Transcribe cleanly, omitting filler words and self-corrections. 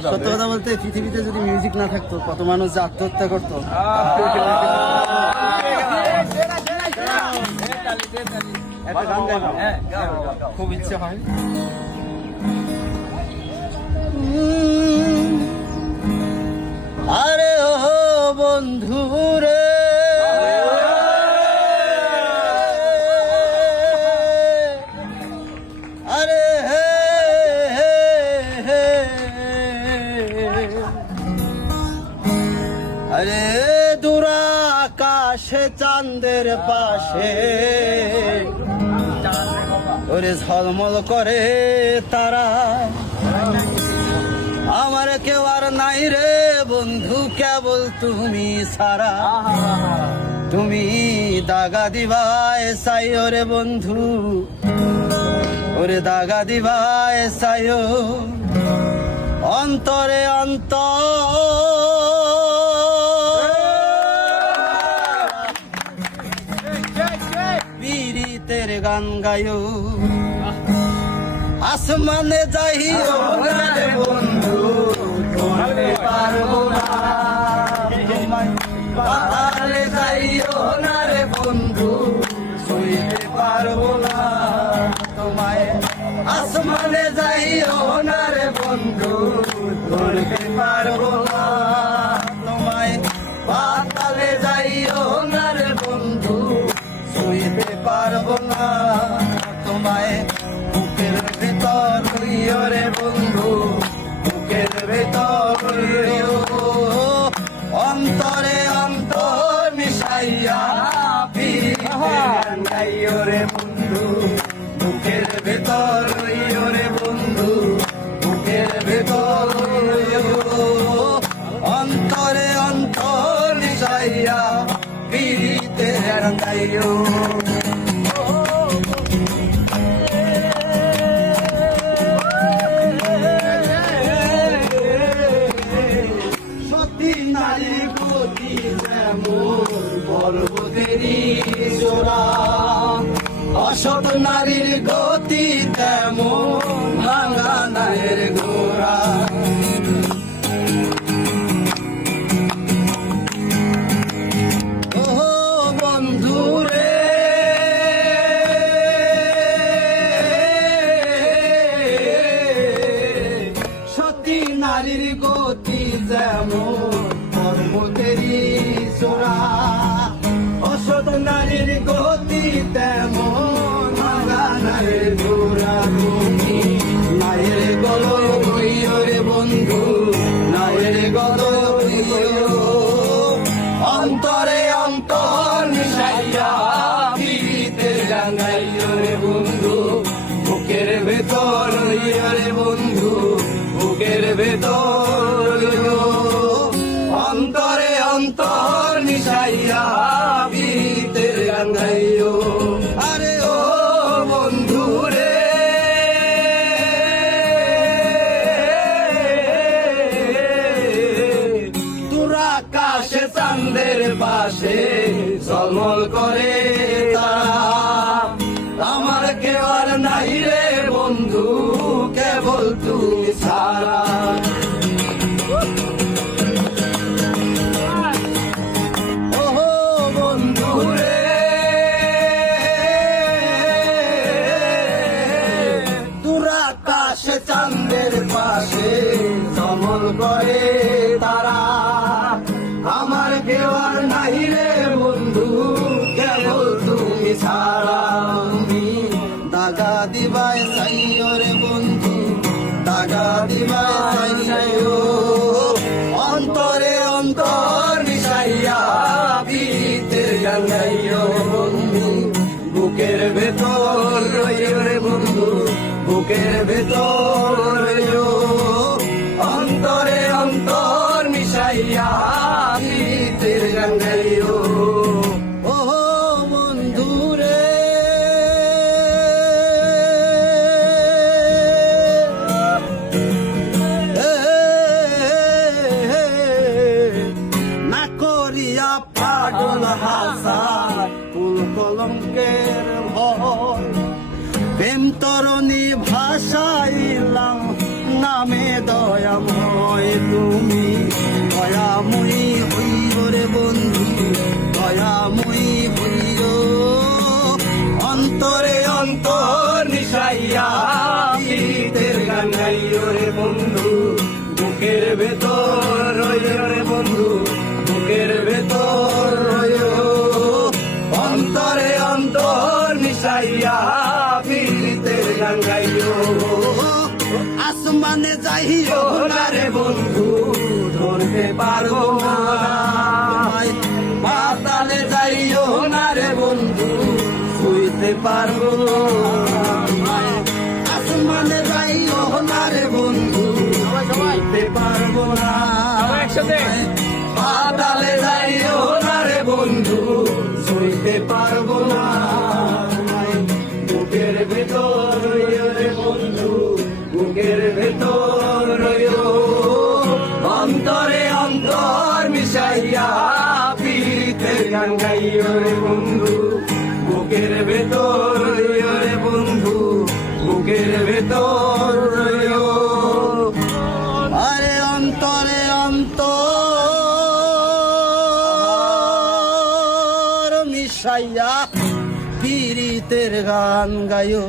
সত্য কথা বলতে পৃথিবীতে যদি মিউজিক না থাকতো কত মানুষ যে আত্মহত্যা করতো। একটা গান গাইবো, খুব ইচ্ছে হয়। আরে ও বন্ধু রে, আরে আরে দূর আকাশে চাঁদের পাশে ওরে ঝলমল করে তারা, আমার কেউ আর নাই রে বন্ধু কেবল তুমি ছাড়া। তুমি দাগা দিবায় চাইও রে বন্ধু, ওরে দাগা দিবায় চাইও অন্তরে পীড়িতের গান গায়ো। আসমানে যাইও না রে বন্ধু, ধরতে পারবো না। পাতালে যাইও না রে বন্ধু, ছুঁইতে পারবো না তোমায়। আসমানে যাইও না রে বন্ধু, ধরতে পারবো না তোমায়। পাতালে যাইও না রে বন্ধু, ছুঁইতে পারবো না তোমায়। বুকের ভিতর হইও রে বন্ধু, বুকের ভিতর হইও, অন্তরে অন্তর মিশাইয়া গাইও রে বন্ধু। বুকের ভিতর হইও রে বন্ধু, বুকের ভিতর হইও, অন্তরে অন্তর মিশাইয়া পিড়িতে গাইও। নারীর গতি যেমন পর্বতেরই চূড়া, অসৎ নারীর গতি তেমন ভাঙা নায়ের গোড়া। ও বন্ধু রে, সতী নারীর গতি যেমন পর্বতেরই চূড়া, অসৎ নারীর গতি তেমন ভাঙা নায়ের গোড়া। তুমি নায়ের গলয় হইও রে বন্ধু, নায়ের গলয় হইও, অন্তরে অন্তর মিশাইয়া পিড়িতে গান গাইও রে বন্ধু। বুকের ভেতর হইও রে বন্ধু, বুকের ভেতর হইও, অন্তরে অন্তর মিশাইয়া পিড়িতে গান গাইও। আরে ও বন্ধু রে, দূর আকাশে চাঁদের পাশে ঝলমল করে তারা, আমার কেউ আর নাই রে বন্ধু কেবল তুমি ছাড়া। চাঁদের পাশে ঝলমল করে তারা, আমার কেউ আর নাই রে বন্ধু কেবল তুমি ছাড়া। তুমি দাগা দিবায় চাইও রে বন্ধু, দাগা দিবায় চাইও, অন্তরে অন্তর মিশাইয়া পিড়িতে গান গাইও বন্ধু। বুকের ভেতর রইও রে বন্ধু, বুকের ভেতর রইও, অন্তরে অন্তর মিশাইয়া পিড়িতে গান গাইও। ও বন্ধু রে, না করিয়া পাগল হাসা ফুল কলঙ্কের ভয়, প্রেম তরণী ভাষাইলাম নামে দয়াময়। পারবো না। আসমানে যাইও না রে বন্ধু ছুঁইতে পারবো না। পাতালে যাইও না রে বন্ধু ছুঁইতে পারবো না। বুকের ভেতর রইও রে বন্ধু, বুকের ভেতর রইও, অন্তরে অন্তর মিশাইয়া পীড়িতের গান গাইও রে বন্ধু। বুকের ভেতর রইও রে বন্ধু, বুকের ভেতর রইও, আরে অন্তরে অন্তর মিশাইয়া পীড়িতের গান গাইও।